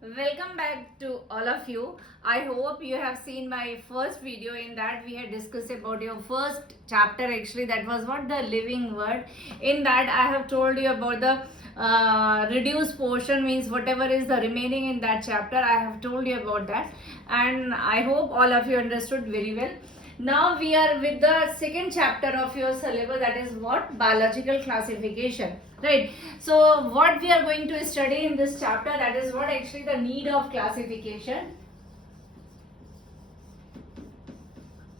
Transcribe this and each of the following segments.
Welcome back to all of you. I hope you have seen my first video. In that we had discussed about your first chapter. Actually, that was what the living word. In that I have told you about the reduced portion, means whatever is the remaining in that chapter. I have told you about that, and I hope all of you understood very well. Now we are with the second chapter of your syllabus, that is what biological classification, right? So what we are going to study in this chapter, that is what actually the need of classification.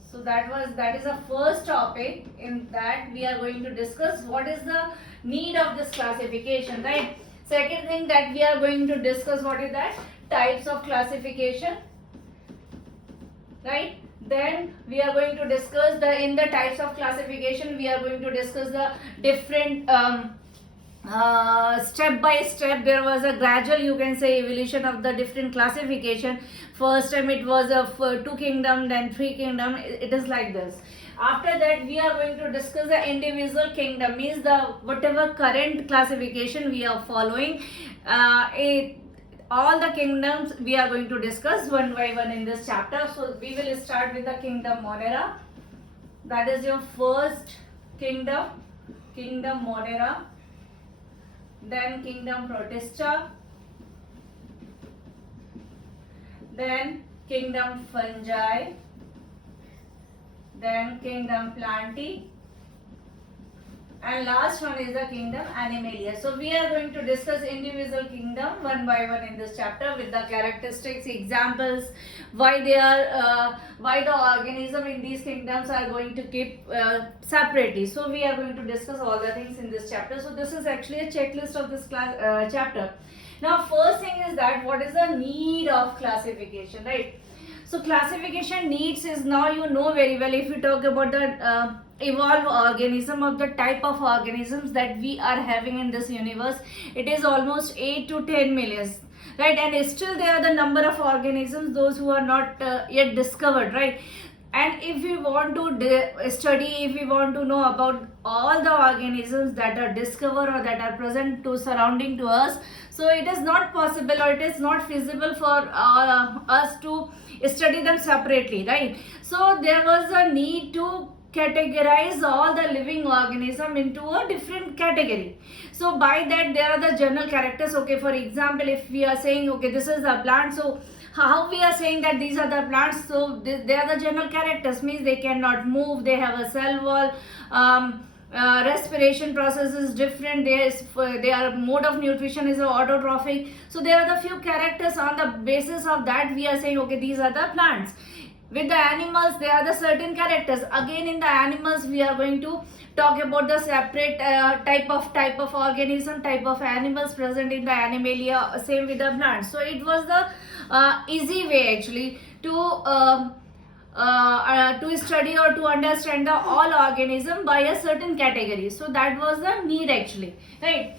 So that is the first topic. In that we are going to discuss what is the need of this classification, right? Second thing that we are going to discuss, what is that? Types of classification, right? Then we are going to discuss in the types of classification we are going to discuss the different step by step. There was a gradual, you can say, evolution of the different classification. First time it was of 2 kingdom, then 3 kingdom. It is like this. After that we are going to discuss the individual kingdom, means the whatever current classification we are following, all the kingdoms we are going to discuss one by one in this chapter. So we will start with the kingdom Monera. That is your first kingdom, kingdom Monera. Then kingdom Protista. Then kingdom Fungi. Then kingdom Plantae. And last one is the kingdom Animalia. So we are going to discuss individual kingdom one by one in this chapter with the characteristics, examples, why they are, why the organism in these kingdoms are going to keep separately. So we are going to discuss all the things in this chapter. So this is actually a checklist of this chapter. Now first thing is that what is the need of classification, right? So classification needs is, now you know very well, if you talk about the evolved organism, of the type of organisms that we are having in this universe, it is almost 8 to 10 millions, right? And still there are the number of organisms, those who are not yet discovered, right? And if we want to study, if we want to know about all the organisms that are discovered or that are present to surrounding to us, so it is not possible or it is not feasible for us to study them separately, right? So there was a need to categorize all the living organism into a different category. So by that there are the general characters. Okay, for example, if we are saying, okay, this is a plant, so how we are saying that these are the plants? So they are the general characters, means they cannot move, they have a cell wall, respiration process is different, their mode of nutrition is autotrophic. So there are the few characters. On the basis of that we are saying, okay, these are the plants. With the animals there are the certain characters. Again, in the animals we are going to talk about the separate type of organism, type of animals present in the animalia. Same with the plants. So it was the easy way actually to study or to understand the all organism by a certain category. So that was the need actually, right?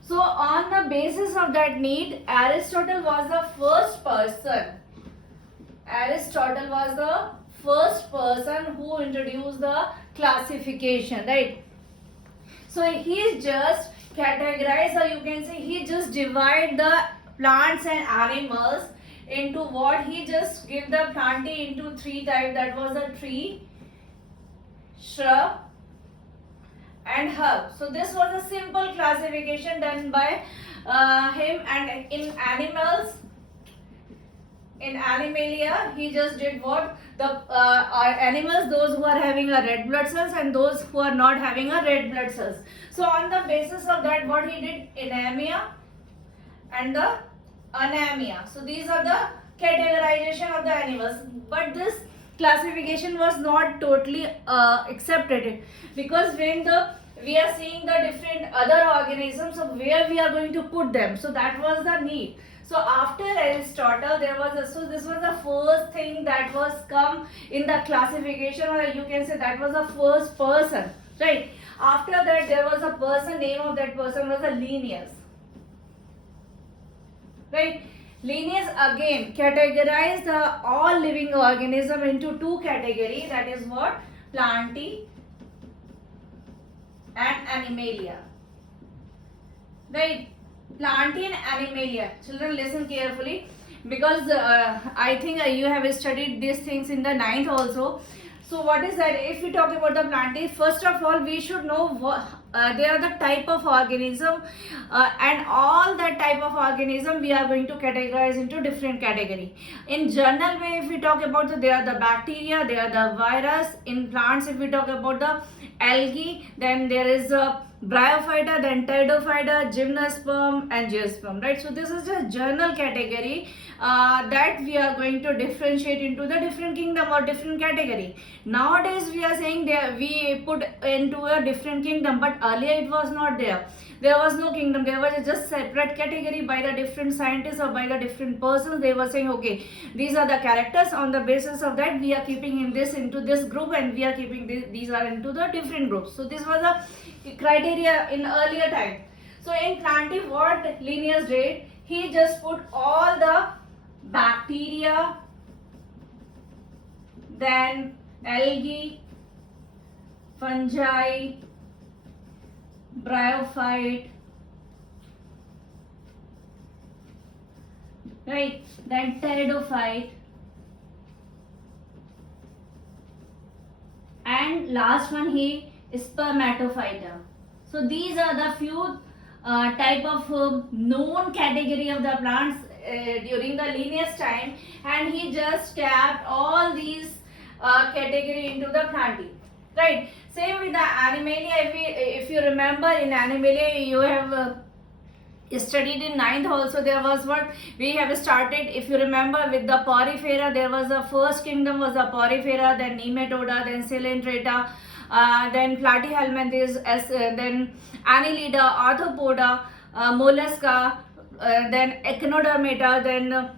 So on the basis of that need, Aristotle was the first person. Aristotle was the first person who introduced the classification, right? So he just categorized, or you can say he just divide the plants and animals into what? He just give the plantae into 3 types. That was a tree, shrub and herb. So this was a simple classification done by him. And in animals, in animalia, he just did what? The animals, those who are having a red blood cells and those who are not having a red blood cells. So on the basis of that, what he did? Anemia and the anemia. So these are the categorization of the animals. But this classification was not totally accepted, because when we are seeing the different other organisms, so where we are going to put them? So that was the need. So after Aristotle, so this was the first thing that was come in the classification, or you can say that was the first person, right? After that there was a person, name of that person was a Linnaeus, right? Linnaeus again categorized all living organism into 2 categories, that is what? Plantae and Animalia, right? Plantae and Animalia. Children, listen carefully, because I think you have studied these things in the ninth also. So what is that? If we talk about the Plantae, first of all we should know what they are the type of organism, and all that type of organism we are going to categorize into different category. In general way, if we talk about they are the bacteria, they are the virus. In plants, if we talk about the algae, then there is a bryophyta, then pteridophyta, gymnosperm, and geosperm, right? So this is a general category that we are going to differentiate into the different kingdom or different category. Nowadays we are saying that we put into a different kingdom, but earlier it was not there. There was no kingdom, there was just separate category by the different scientists or by the different persons. They were saying, okay, these are the characters, on the basis of that we are keeping in this into this group, and we are keeping these are into the different groups. So this was a criteria in earlier time. So in Plantae, what Linnaeus did, he just put all the bacteria, then algae, fungi, bryophyte, right, then pteridophyte, and last one he spermatophyta. So these are the few type of known category of the plants during the Linnaeus time, and he just kept all these category into the Plantae, right? Same with the Animalia. If you remember, in Animalia you have studied in ninth also. There was what we have started, if you remember, with the Porifera. There was the first kingdom was the Porifera, then Nematoda, then Coelenterata, then Platyhelminthes, then Annelida, Arthropoda, Mollusca, then Echinodermata, then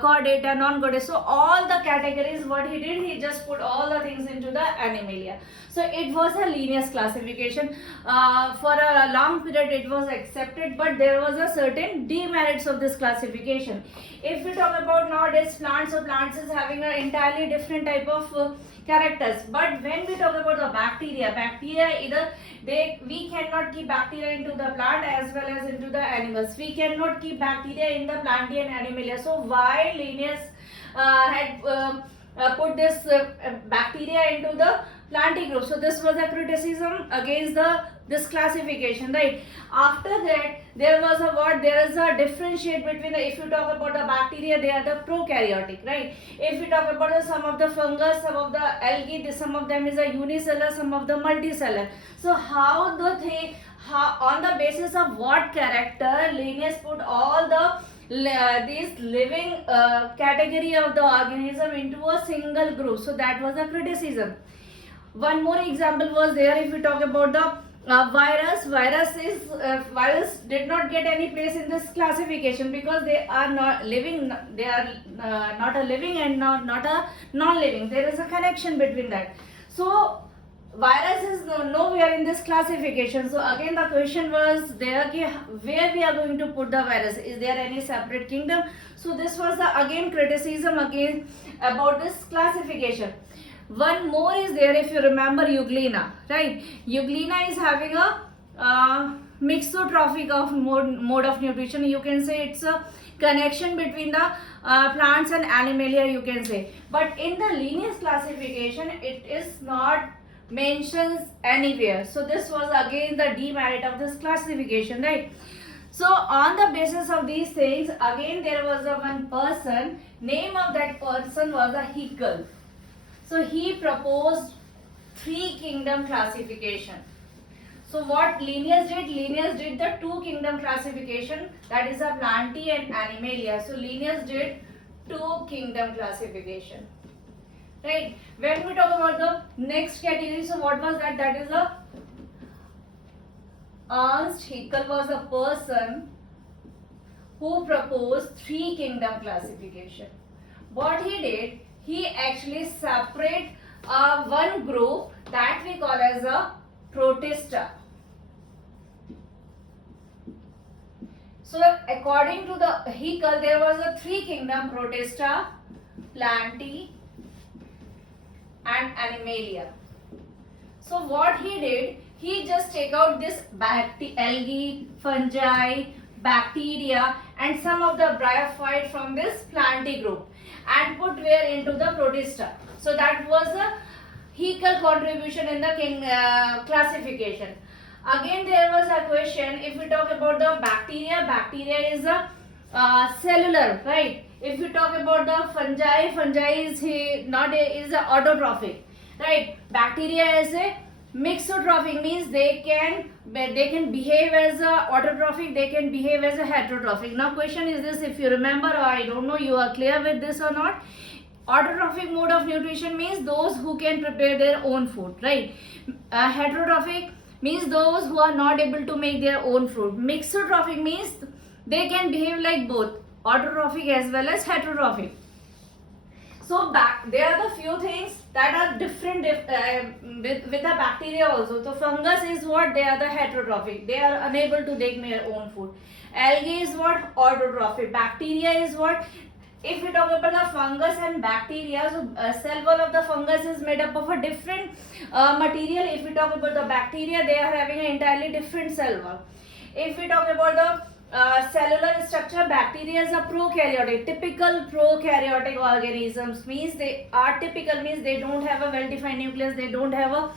Chordata, non-chordata. So all the categories, what he did, he just put all the things into the Animalia. So it was a Linnaeus classification. For a long period it was accepted, but there was a certain demerits of this classification. If we talk about nowadays plants, so plants is having an entirely different type of characters. But when we talk about the bacteria, either we cannot keep bacteria into the plant as well as into the animals. We cannot keep bacteria in the Plantae and Animalia. So why Linnaeus had put this bacteria into the Plantae group? So this was a criticism against this classification, right? After that, there was a what? There is a differentiate between the, if you talk about the bacteria, they are the prokaryotic, right? If you talk about some of the fungus, some of the algae, some of them is a unicellular, some of the multicellular. So how on the basis of what character Linnaeus put all these living category of the organism into a single group? So that was a criticism. One more example was there. If we talk about the virus did not get any place in this classification, because they are not living. They are not a living and not a non-living. There is a connection between that. So virus is nowhere in this classification. So again the question was there, where we are going to put the virus? Is there any separate kingdom? So this was the again criticism again about this classification. One more is there, if you remember, Euglena, right? Euglena is having a mixotrophic of mode of nutrition. You can say it's a connection between the plants and Animalia, you can say. But in the Linnaeus classification, it is not mentions anywhere. So this was again the demerit of this classification, right? So on the basis of these things, again there was a one person, name of that person was a Haeckel. So he proposed 3 kingdom classification. So what Linnaeus did the 2 kingdom classification, that is a Plantae and Animalia. So Linnaeus did 2 kingdom classification, right? When we talk about the next category, so what was that? That is a Ernst Haeckel was a person who proposed 3 kingdom classification. What he did, he actually separate one group that we call as a Protista. So according to the Haeckel, there was a 3 kingdom: Protista, Plantae and Animalia. So what he did, he just take out this algae, fungi, bacteria, and some of the bryophyte from this Plantae group, and put where into the Protista. So that was a Haeckel contribution in the classification. Again, there was a question. If we talk about the bacteria is a cellular, right? If we talk about the fungi is is a autotrophic, right? Bacteria is a mixotrophic, means they can behave as a autotrophic, they can behave as a heterotrophic. Now question is this, if you remember, or I don't know you are clear with this or not. Autotrophic mode of nutrition means those who can prepare their own food, right? Heterotrophic means those who are not able to make their own food. Mixotrophic means they can behave like both autotrophic as well as heterotrophic. So there are the few things that are different with the bacteria also. So fungus is what? They are the heterotrophic. They are unable to make their own food. Algae is what? Autotrophic. Bacteria is what? If we talk about the fungus and bacteria, so cell wall of the fungus is made up of a different material. If we talk about the bacteria, they are having an entirely different cell wall. If we talk about the cellular structure, bacteria is a prokaryotic, typical prokaryotic organisms, means they are typical, means they don't have a well-defined nucleus, they don't have a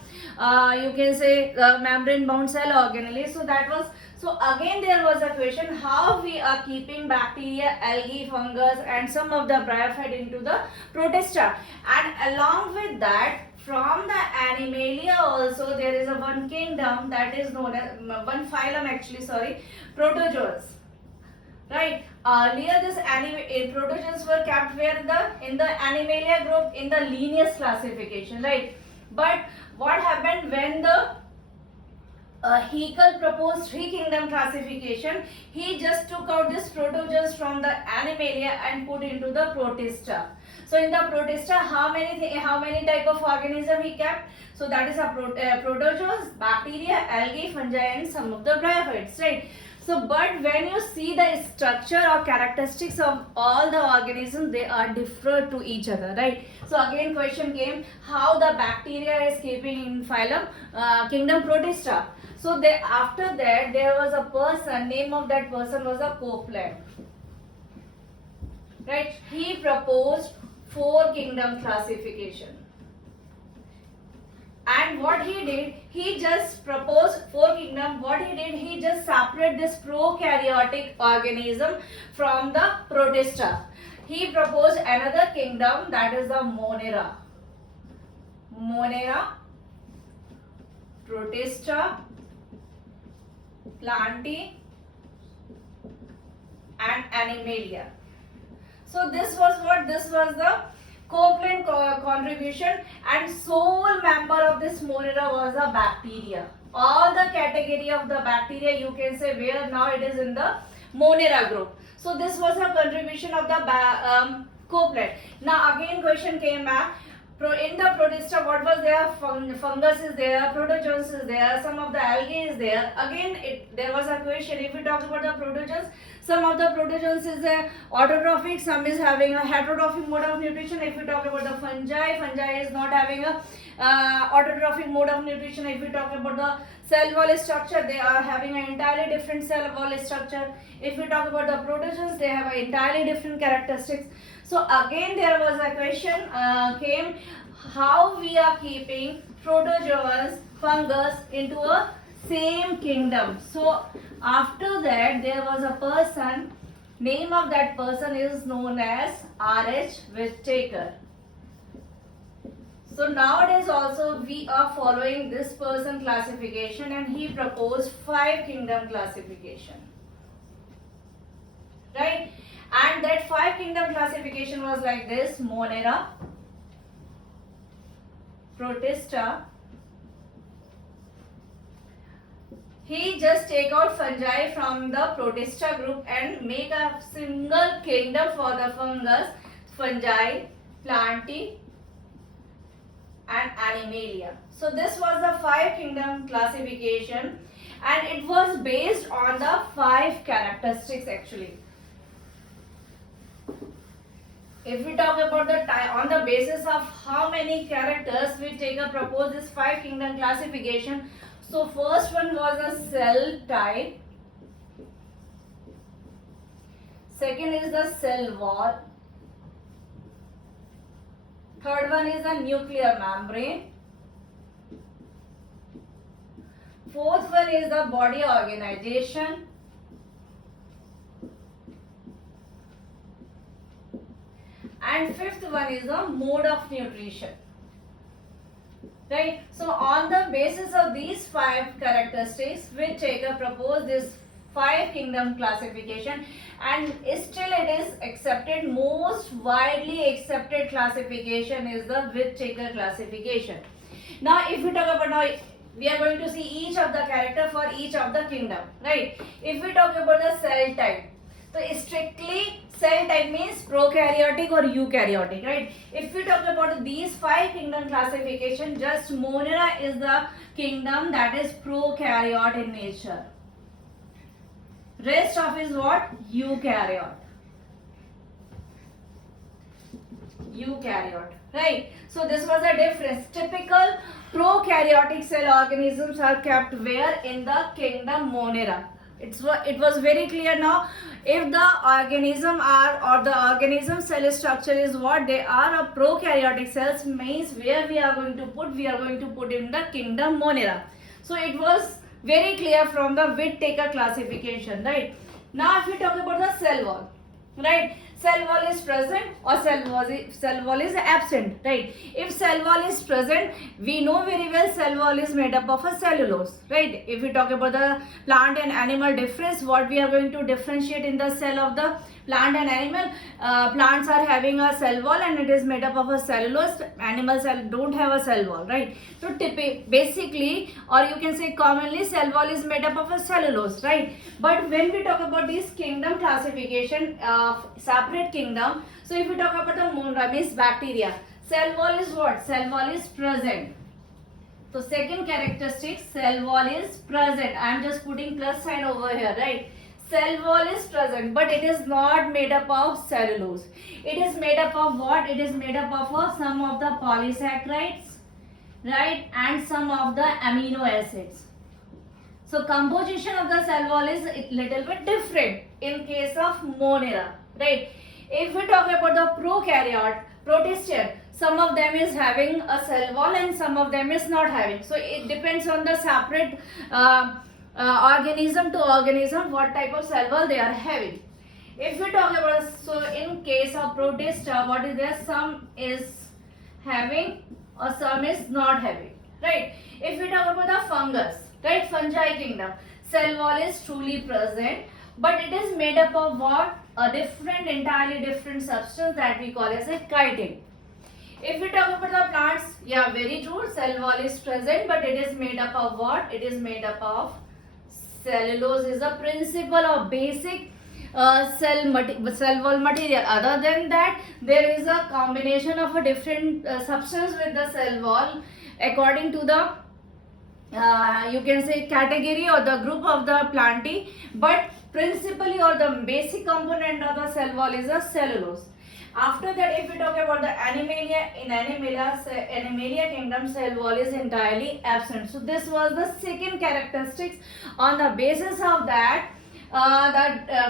you can say membrane-bound cell organelle. So that was, so again there was a question, how we are keeping bacteria, algae, fungus and some of the bryophyte into the Protista, and along with that, from the Animalia also there is a one kingdom that is known as, one phylum actually, sorry, Protozoans. Right? Earlier this protozoans were kept where in the Animalia group in the Linnaeus classification, right? But what happened when the Haeckel proposed three kingdom classification, he just took out this protozoans from the Animalia and put into the Protista. So in the Protista, how many type of organism he kept? So that is a protozoans, bacteria, algae, fungi and some of the bryophytes, right? So but when you see the structure or characteristics of all the organisms, they are different to each other, right? So again question came, how the bacteria is keeping in phylum kingdom Protista. So after that there was a person, name of that person was a Copeland, right? He proposed 4 kingdom classification. And what he did, he just proposed 4 kingdom. What he did, he just separated this prokaryotic organism from the Protista. He proposed another kingdom, that is the Monera. Monera, Protista, Plantae and Animalia. So this was what? This was the Copeland contribution, and sole member of this Monera was a bacteria. All the category of the bacteria you can say where now it is in the Monera group. So this was a contribution of the Copeland. Now again question came back. In the Protista, what was there? Fungus is there, protozoans is there, some of the algae is there. Again, there was a question. If we talk about the protozoans, some of the protozoans is autotrophic, some is having a heterotrophic mode of nutrition. If we talk about the fungi is not having a autotrophic mode of nutrition. If we talk about the cell wall structure, they are having an entirely different cell wall structure. If we talk about the protozoans, they have entirely different characteristics. So again there was a question came, how we are keeping protozoans, fungus into a same kingdom. So after that there was a person, name of that person is known as R.H. Whittaker. So nowadays also we are following this person classification, and he proposed 5 kingdom classification, right? And that 5 kingdom classification was like this: Monera, Protista. He just take out fungi from the Protista group and make a single kingdom for the fungus, fungi, Plantae and Animalia. So this was the 5 kingdom classification, and it was based on the 5 characteristics actually. If we talk about the on the basis of how many characters we take a propose this 5 kingdom classification. So first one was a cell type. Second is the cell wall. Third one is the nuclear membrane. Fourth one is the body organization. And fifth one is the mode of nutrition. Right? So on the basis of these 5 characteristics, Whittaker proposed this 5 kingdom classification, and still it is accepted. Most widely accepted classification is the Whittaker classification. Now if we talk about, now we are going to see each of the character for each of the kingdom, right? If we talk about the cell type, so strictly cell type means prokaryotic or eukaryotic, right? If we talk about these 5 kingdom classification, just Monera is the kingdom that is prokaryote in nature. Rest of is what? Eukaryote. Eukaryote, right? So this was a difference. Typical prokaryotic cell organisms are kept where? In the kingdom Monera. It was very clear now. If the organism are, or the organism cell structure is what? They are a prokaryotic cells, means where we are going to put? We are going to put in the kingdom Monera. So it was very clear from the Whittaker classification, right? Now if we talk about the cell wall, right? Cell wall is present or cell wall is absent, right? If cell wall is present, we know very well cell wall is made up of a cellulose, right? If we talk about the plant and animal difference, what we are going to differentiate in the cell of the plant and animal, plants are having a cell wall and it is made up of a cellulose. Animal cell don't have a cell wall, right? So basically, or you can say commonly, cell wall is made up of a cellulose, right? But when we talk about this kingdom classification, separate kingdom, so if we talk about the Monera, means bacteria, cell wall is what? Cell wall is present. So second characteristic, cell wall is present. I am just putting plus sign over here, right? Cell wall is present, but it is not made up of cellulose. It is made up of what? It is made up of some of the polysaccharides, right, and some of the amino acids. So composition of the cell wall is a little bit different in case of Monera, right? If we talk about the prokaryote, protista, some of them is having a cell wall and some of them is not having. So it depends on the separate organism to organism what type of cell wall they are having. If we talk about, so in case of protista, what is there? Some is having or some is not having, right? If we talk about the fungus, right, fungi kingdom, cell wall is truly present, but it is made up of what? A different, entirely different substance that we call as a chitin. If we talk about the plants, yeah, very true, cell wall is present, but it is made up of what? It is made up of cellulose is a principal or basic cell wall material. Other than that, there is a combination of a different substance with the cell wall according to the you can say category or the group of the plantae, but principally or the basic component of the cell wall is a cellulose. After that, if we talk about the Animalia, in Animalia kingdom, cell wall is entirely absent. So this was the second characteristics. On the basis of that,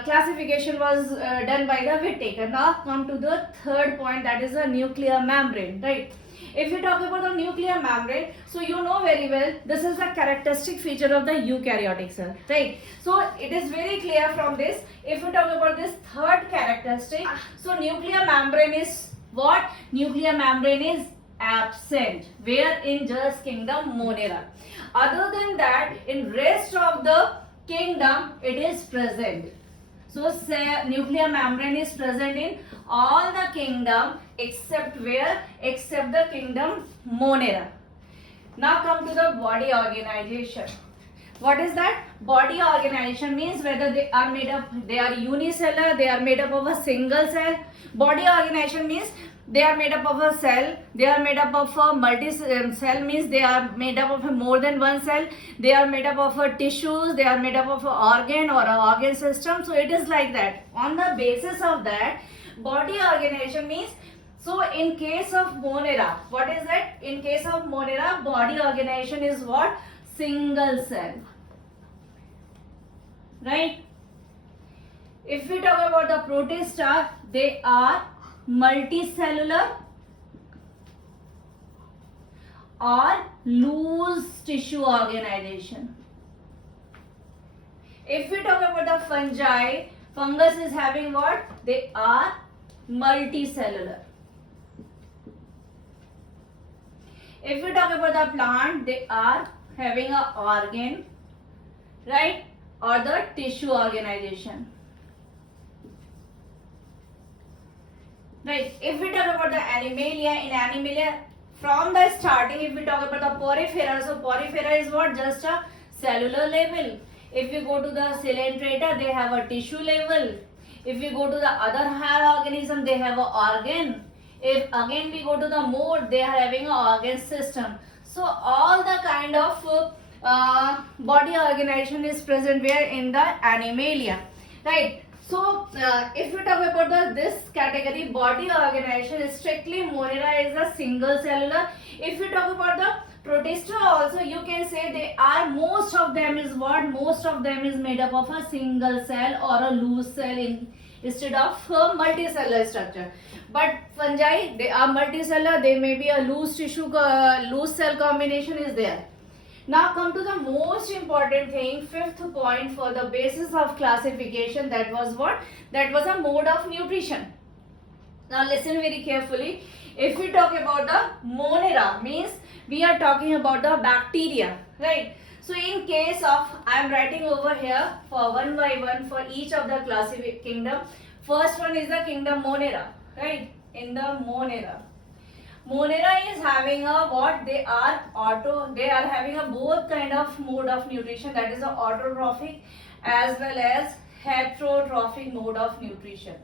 classification was done by the Whittaker. Now come to the third point, that is the nuclear membrane, right? If we talk about the nuclear membrane, so you know very well, this is a characteristic feature of the eukaryotic cell, right? So it is very clear from this. If we talk about this third characteristic, so nuclear membrane is what? Nuclear membrane is absent. Where? In just kingdom Monera. Other than that, in rest of the kingdom, it is present. So nuclear membrane is present in all the kingdom except where? Except the kingdom Monera. Now come to the body organization. What is that? Body organization means whether they are made up, they are unicellular, they are made up of a single cell. Body organization means they are made up of a cell, they are made up of a multi-cell, means they are made up of more than one cell, they are made up of tissues, they are made up of an organ or an organ system. So it is like that. On the basis of that, body organization means, so in case of Monera, what is that? In case of Monera, body organization is what? Single cell, right? If we talk about the protista, they are multicellular or loose tissue organization. If we talk about the fungi, fungus is having what? They are multicellular. If we talk about the plant, they are having a organ, right? Or the tissue organization. Right. If we talk about the animalia, in animalia, from the starting, if we talk about the porifera, so porifera is what? Just a cellular level. If we go to the coelenterata, they have a tissue level. If we go to the other higher organism, they have an organ. If again we go to the mode, they are having an organ system. So all the kind of body organization is present where? In the animalia, right? So if we talk about this category, body organization, is strictly Monera is a single cellular. If we talk about the protista also, you can say they are, most of them is what? Most of them is made up of a single cell or a loose cell instead of multicellular structure. But fungi, they are multicellular, they may be a loose tissue, loose cell combination is there. Now come to the most important thing, fifth point for the basis of classification, that was what? That was a mode of nutrition. Now listen very carefully. If we talk about the Monera, means we are talking about the bacteria, right? So in case of, I am writing over here for one by one for each of the classified kingdom. First one is the kingdom Monera, right? In the Monera. Monera is having a what? They are having a both kind of mode of nutrition, that is a autotrophic as well as heterotrophic mode of nutrition,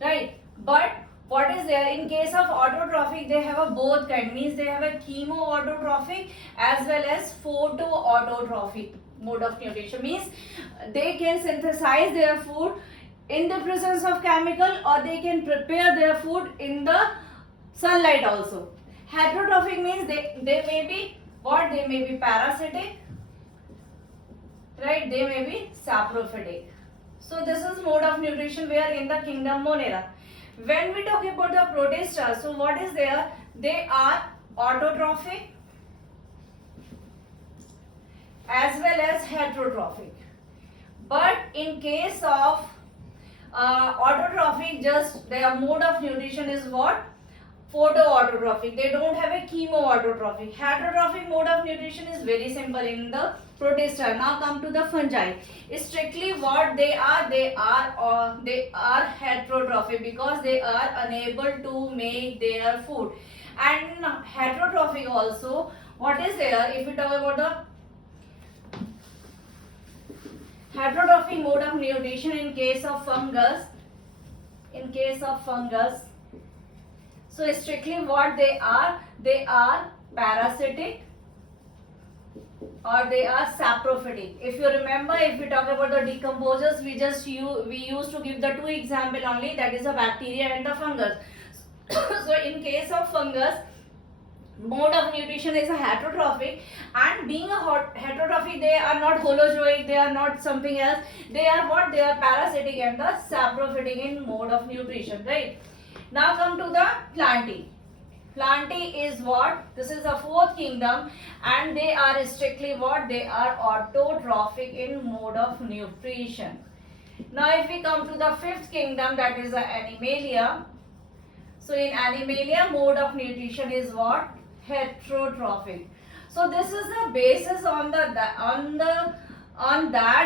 right? But what is there? In case of autotrophic, they have a both kind, means they have a chemoautotrophic as well as photoautotrophic mode of nutrition, means they can synthesize their food in the presence of chemical, or they can prepare their food in the sunlight also. Heterotrophic means they may be what? They may be parasitic, right? They may be saprophytic. So this is mode of nutrition where in the kingdom Monera. When we talk about the protista, so what is there? They are autotrophic as well as heterotrophic. But in case of autotrophic, just their mode of nutrition is what? Photoautotrophic. They don't have a chemoautotrophic. Heterotrophic mode of nutrition is very simple in the protista. Now come to the fungi. Strictly what they are? They are heterotrophic because they are unable to make their food. And heterotrophic also, what is there? If we talk about the heterotrophic mode of nutrition in case of fungus, so strictly what they are parasitic or they are saprophytic. If you remember, if we talk about the decomposers, we used to give the two example only, that is the bacteria and the fungus. So in case of fungus, mode of nutrition is a heterotrophic, and being a heterotrophic, they are not holozoic, they are not something else, they are what? They are parasitic and the saprophytic in mode of nutrition, right? Now come to the Plantae. Plantae is what? This is the fourth kingdom, and they are strictly what? They are autotrophic in mode of nutrition. Now if we come to the fifth kingdom, that is the Animalia. So in Animalia, mode of nutrition is what? Heterotrophic. So this is the basis on that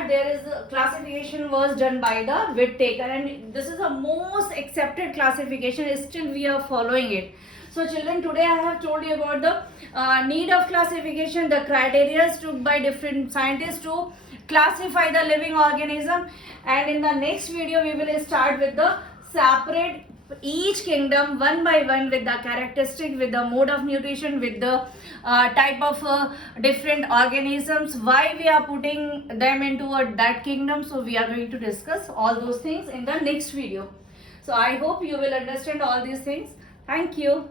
there is a classification was done by the Whittaker, and this is the most accepted classification. Still we are following it. So children, today I have told you about the need of classification, the criteria took by different scientists to classify the living organism, and in the next video we will start with the separate each kingdom one by one with the characteristic, with the mode of nutrition, with the type of different organisms, why we are putting them into that kingdom. So we are going to discuss all those things in the next video. So I hope you will understand all these things. Thank you.